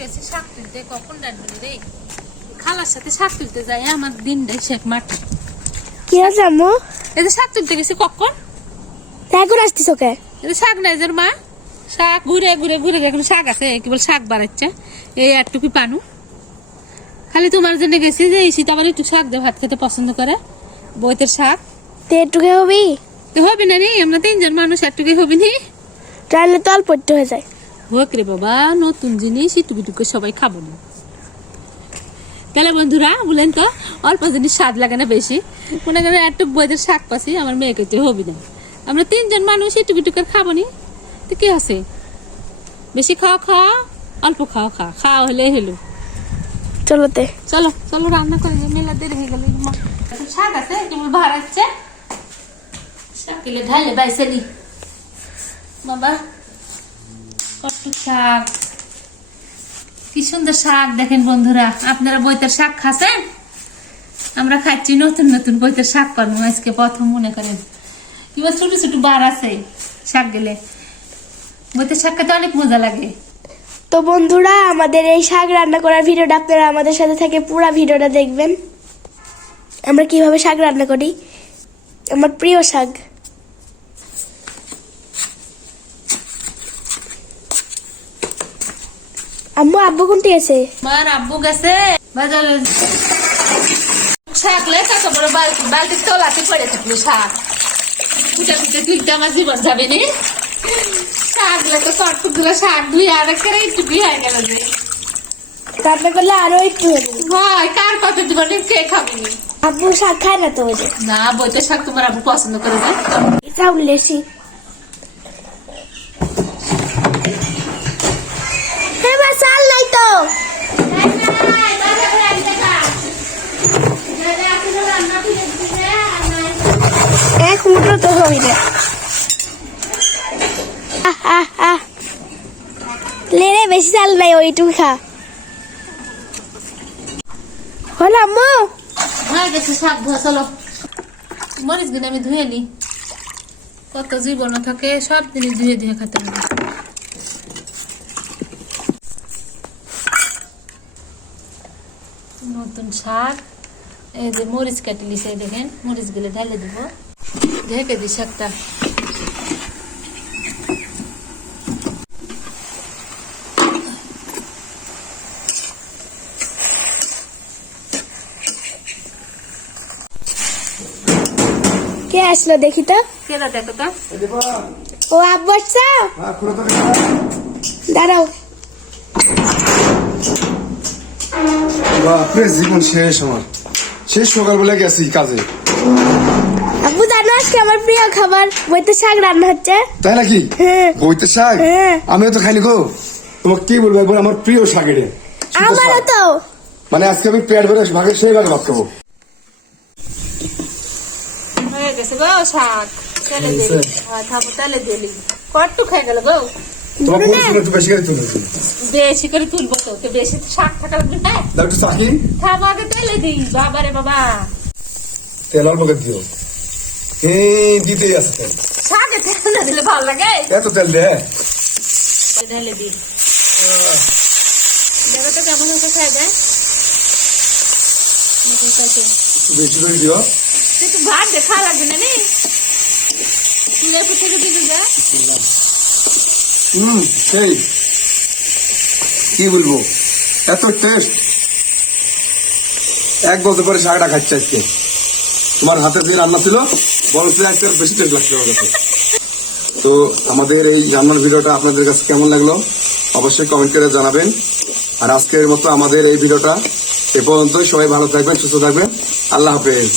গেছি শাক তুলতে, কখন রাখবি রে? খালার সাথে শাক তুলতে যাই, আমার দিনটাই শেখ মাঠে। কি আছে আম্মু? এই যে শাক তুলতে গেছি কখন। এখন আসতিস ওকে? এই যে শাক নাই যে মা, শাক ঘুরে ঘুরে ঘুরে এখন শাক আছে, কি বল শাক বাড়াচ্ছে এই একটুকু পানু। খালি তোমার জন্য গেছি যে এই শীত আবার একটু শাক দিয়ে ভাত খেতে পছন্দ করে, বইতের শাক। তে একটুকে হবি? তো হবে না রে, আমরা তিনজন মানুষ, একটুকু হবি নি? তাহলে তো অল্প একটু হয়ে যায়। হোক রে বাবা, নতুন জিনিস একটু একটু সবাই খাবো না। তাহলে বন্ধুরা বলেন তো, অল্প জিনিস স্বাদ লাগে না বেশি? মনে করেন একটু বইদের শাক পাচ্ছি, আমার মেয়েকে তো হবি না। আমরা তিনজন মানুষ একটু একটু করে খাবো নি, তো কি আছে? বেশি খাওয়া খাওয়া, অল্প খাওয়া খা, খাওয়া হলে হলো। চলোতে চলো চলো রান্না করে যে মেলা দেরি হয়ে গেল। শাক আছে কেবল ভাড়াচ্ছে, শাক কিলে ঢালে বাইসে নি বাবা। কত শাক, কি সুন্দর শাক দেখেন বন্ধুরা। আপনারা বইতের শাক খাচ্ছেন? আমরা খাচ্ছি নতুন নতুন বইতের শাক পাবো আজকে প্রথম। মনে করেন কিংবা ছোট ছোট বার আছে শাক গেলে, বইতের শাক খেতে অনেক মজা লাগে। তো বন্ধুরা, আমাদের এই শাক রান্না করার ভিডিওটা আপনারা আমাদের সাথে থেকে পুরো ভিডিওটা দেখবেন। আমরা কিভাবে শাক রান্না করি, আমার প্রিয় শাক। আম্মু, আব্বু কোনটি আছে? মার আব্বু গেছে বাজারে। শাক লেখা তো বড় বালতি, বালতির তলাতে পড়ে থাকলো শাক। কুটা কুটে তুলতে আমার জীবন যাবে নি। শাক লেখা চটকুটগুলো শাক ধুই আর একটা একটু হয়ে গেল যে রান্না করলে আরো একটু হবে। ভাই কার কত জীবনে কে খাবি? আব্বু শাক খায় না তো ওদের। না, বইতে শাক তোমার আব্বু পছন্দ করে যায়। এটা উল্লেসি। হ্যাঁ মা, চাল নাই তো। এক মুঠো তো হই না। লে রে, বেশি চাল নাই, ওইটুকু খা। হলো আম্মু? হয়ে গেছে শাক ধোয়া, চলো মরিচ গুলো আমি ধুয়ে নি। কত জীবন থাকে, সব জিনিস ধুয়ে ধুয়ে খেতে হবে। নতুন শাক, এই যে মরিচ কাটি লিছে দেখেন, মরিচ গুলো ঢালে দিব, ঢেকে দি শাকটা। কে আসলো দেখি তো? কেনা দেখো তো। ও আব্বু আসছে? দাঁড়াও। বাপরে, জীবন শেষ আমার। শেষ সকালবেলা গেছি কাজে। আব্বু জানো আজকে আমার প্রিয় খাবার বইতে শাক রান্না হচ্ছে। তাই নাকি? হ্যাঁ। বইতে শাক? হ্যাঁ। আমিও তো খাইনি গো। তোমাকে কি বলবো, একবার আমার প্রিয় শাক এটা। আমারও তো। মানে আজকে আমি পেট ভরে ভাগে সেই ভাগে ভাত খাবো। হয়ে গেছে গো শাক, তেলে দিলি, থামো তেলে দিলি। কট্টু খেয়ে গেল গো। তোমার বলছি না, একটু বেশি করে তুলে দিই। বেশি করে তুলবো তো, তো বেশি শাক থাকা লাগবে না। দাও একটু চাকি। থামো আগে তেলে দিই, বাবা রে বাবা। তেল অল্প করে দিও। এই দিতেই আছে তেল। শাকে তেল না দিলে ভালো লাগে। এত তেল দে। ঢেলে দিই, দেখো তো কেমন হচ্ছে, খাই দেয়। বেশি করে দিও। একটু ভাত দিয়ে খাওয়া লাগবে না নি, তুলে থেকে দিতে যা। সেই কি বলবো, এত টেস্ট। এক বছর পরে শাকটা খাচ্ছি আজকে। তোমার হাতে যে রান্না ছিল বলতে আজকে বেশি টেস্ট লাগছে আমার কাছে। তো আমাদের এই রান্নার ভিডিওটা আপনাদের কাছে কেমন লাগলো অবশ্যই কমেন্ট করে জানাবেন। আর আজকের মতো আমাদের এই ভিডিওটা এ পর্যন্তই। সবাই ভালো থাকবেন, সুস্থ থাকবেন। আল্লাহ হাফেজ।